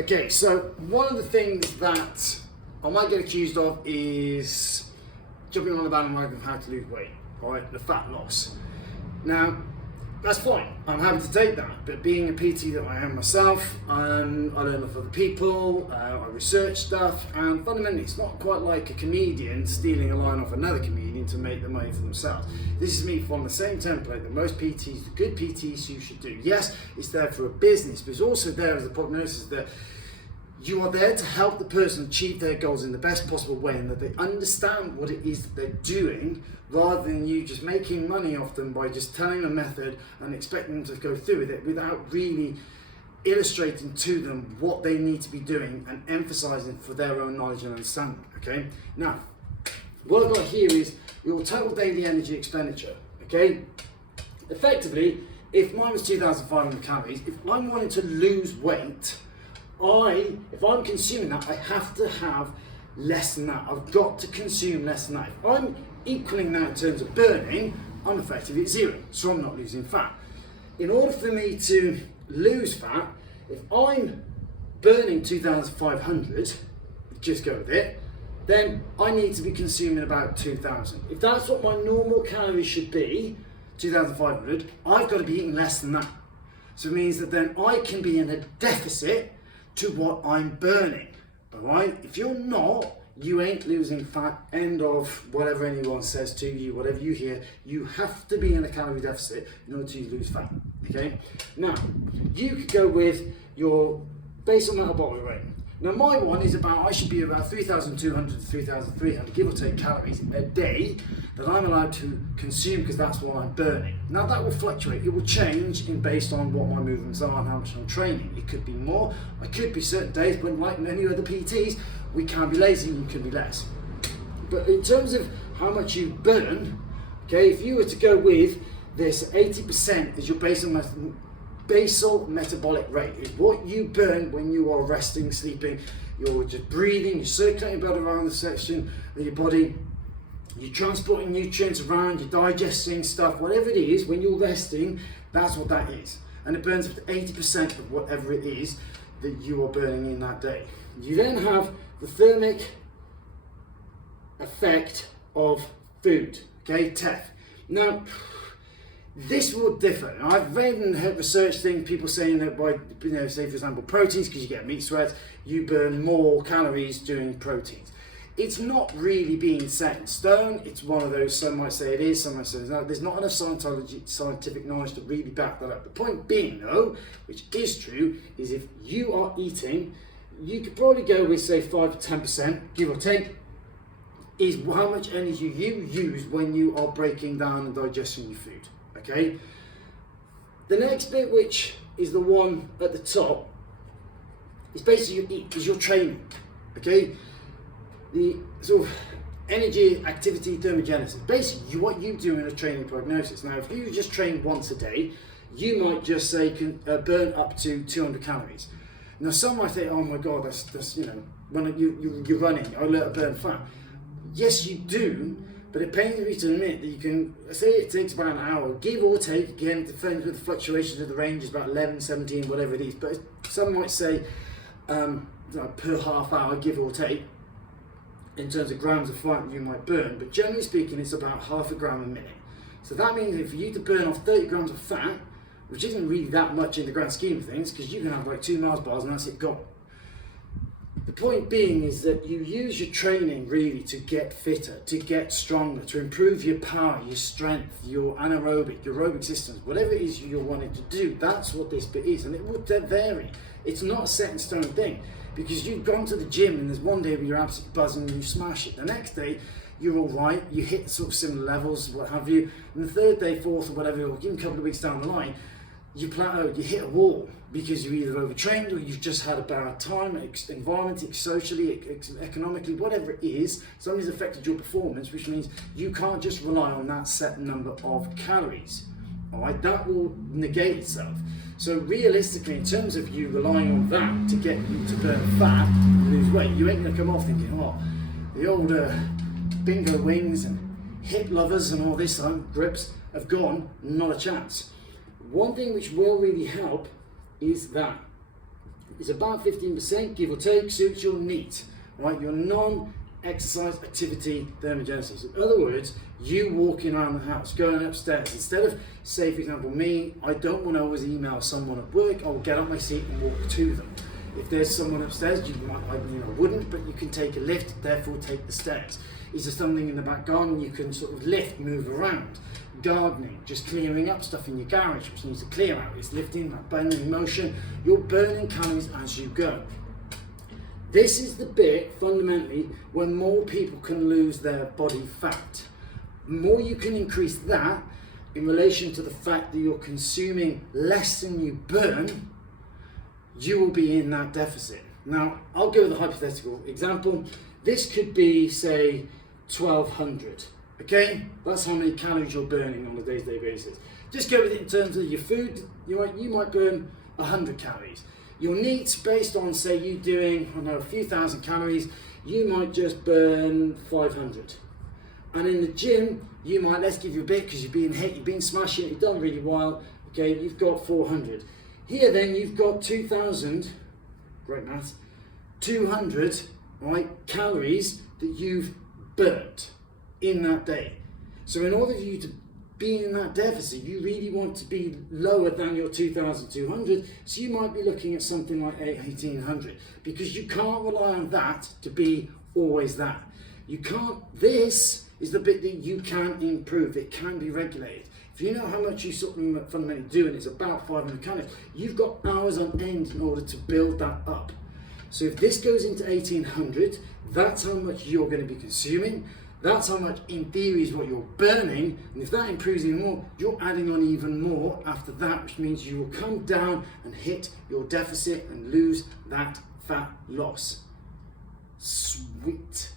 Okay, so one of the things that I might get accused of is jumping on the bandwagon of how to lose weight, right? The fat loss. Now, that's fine. I'm happy to take that. But being a PT that I am myself, I learn off other people, I research stuff, and fundamentally it's not quite like a comedian stealing a line off another comedian to make the money for themselves. This is me following the same template that most PTs, the good PTs, you should do. Yes, it's there for a business, but it's also there as a prognosis that you are there to help the person achieve their goals in the best possible way, and that they understand what it is that they're doing, rather than you just making money off them by just telling a method and expecting them to go through with it without really illustrating to them what they need to be doing and emphasizing for their own knowledge and understanding. Okay, now what I've got here is your total daily energy expenditure. Okay, effectively, if mine was 2,500 calories, if I'm wanting to lose weight, if I'm consuming that, I have to have less than that. I've got to consume less than that. If I'm equaling that in terms of burning, I'm effectively at zero, so I'm not losing fat. In order for me to lose fat, if I'm burning 2,500, just go with it, then I need to be consuming about 2,000. If that's what my normal calories should be, 2,500, I've got to be eating less than that. So it means that then I can be in a deficit to what I'm burning. All right, if you're not, you ain't losing fat. End of whatever anyone says to you, whatever you hear. You have to be in a calorie deficit in order to lose fat. Okay, now you could go with your basal metabolic rate. Now my one is I should be about 3,200 to 3,300, give or take, calories a day that I'm allowed to consume, because that's what I'm burning. Now that will fluctuate, it will change based on what my movements are and how much I'm training. It could be more, it could be certain days, but like many other PTs, we can be lazy and can be less. But in terms of how much you burn, okay, if you were to go with this 80% is your basal metabolic rate, is what you burn when you are resting, sleeping, you're just breathing, you're circulating blood around the section of your body, you're transporting nutrients around, you're digesting stuff, whatever it is, when you're resting, that's what that is. And it burns up to 80% of whatever it is that you are burning in that day. You then have the thermic effect of food, okay, TEF. Now, this will differ. I've read and heard research things, people saying that by, say for example, proteins, because you get meat sweats, you burn more calories doing proteins. It's not really being set in stone. It's one of those, some might say it is, some might say it's not. There's not enough scientific knowledge to really back that up. The point being though, which is true, is if you are eating, you could probably go with say 5 to 10%, give or take, is how much energy you use when you are breaking down and digesting your food. Okay, the next bit, which is the one at the top, is basically your training. Okay, the sort of energy, activity, thermogenesis, basically what you do in a training prognosis. Now, if you just train once a day, you might just say burn up to 200 calories. Now, some might say, oh my God, that's when you're running, I let it burn fat. Yes, you do. But it pains me to admit that you can, say it takes about an hour, give or take, again, it depends with the fluctuations of the range, is about 11, 17, whatever it is, but some might say per half hour, give or take, in terms of grams of fat you might burn, but generally speaking, it's about half a gram a minute. So that means that for you to burn off 30 grams of fat, which isn't really that much in the grand scheme of things, because you can have like 2 Mars bars and that's it gone. The point being is that you use your training really to get fitter, to get stronger, to improve your power, your strength, your anaerobic, your aerobic systems, whatever it is you're wanting to do. That's what this bit is, and it will vary. It's not a set in stone thing, because you've gone to the gym and there's one day where you're absolutely buzzing and you smash it. The next day you're all right, you hit sort of similar levels, what have you, and the third day, fourth, or whatever, or even a couple of weeks down the line, you plateau, you hit a wall, because you either overtrained or you've just had a bad time, environmentally, socially, economically, whatever it is, something's affected your performance, which means you can't just rely on that set number of calories. All right, that will negate itself. So realistically, in terms of you relying on that to get you to burn fat, lose weight, you ain't gonna come off thinking, oh, the old bingo wings and hip lovers and all this grips have gone, not a chance. One thing which will really help is that is about 15%, give or take, suits your NEAT, right? Your non-exercise activity thermogenesis. In other words, you walking around the house, going upstairs. Instead of, say for example, me, I don't want to always email someone at work. I will get up my seat and walk to them. If there's someone upstairs, I wouldn't, but you can take a lift, therefore take the stairs. Is there something in the back garden you can sort of lift, move around? Gardening, just clearing up stuff in your garage which needs to clear out. It's lifting, that burning motion. You're burning calories as you go. This is the bit, fundamentally, when more people can lose their body fat. The more you can increase that in relation to the fact that you're consuming less than you burn, you will be in that deficit. Now, I'll go with a hypothetical example. This could be, say, 1200. Okay, that's how many calories you're burning on a day-to-day basis. Just go with it in terms of your food. You might burn 100 calories. Your needs, based on, say, you doing, I know, a few thousand calories, you might just burn 500. And in the gym, you might, let's give you a bit because you've been hit, you've been smashing it, you've done really well. Okay, you've got 400. Here, then, you've got 2,000. Great maths. 200, right, calories that you've burnt in that day. So in order for you to be in that deficit, you really want to be lower than your 2,200, so you might be looking at something like 1,800, because you can't rely on that to be always that. You can't, this is the bit that you can improve, it can be regulated. If you know how much you sort of fundamentally do, and it's about 500 calories, you've got hours on end in order to build that up. So if this goes into 1,800, that's how much you're going to be consuming. That's how much, in theory, is what you're burning. And if that improves even more, you're adding on even more after that, which means you will come down and hit your deficit and lose that fat loss. Sweet.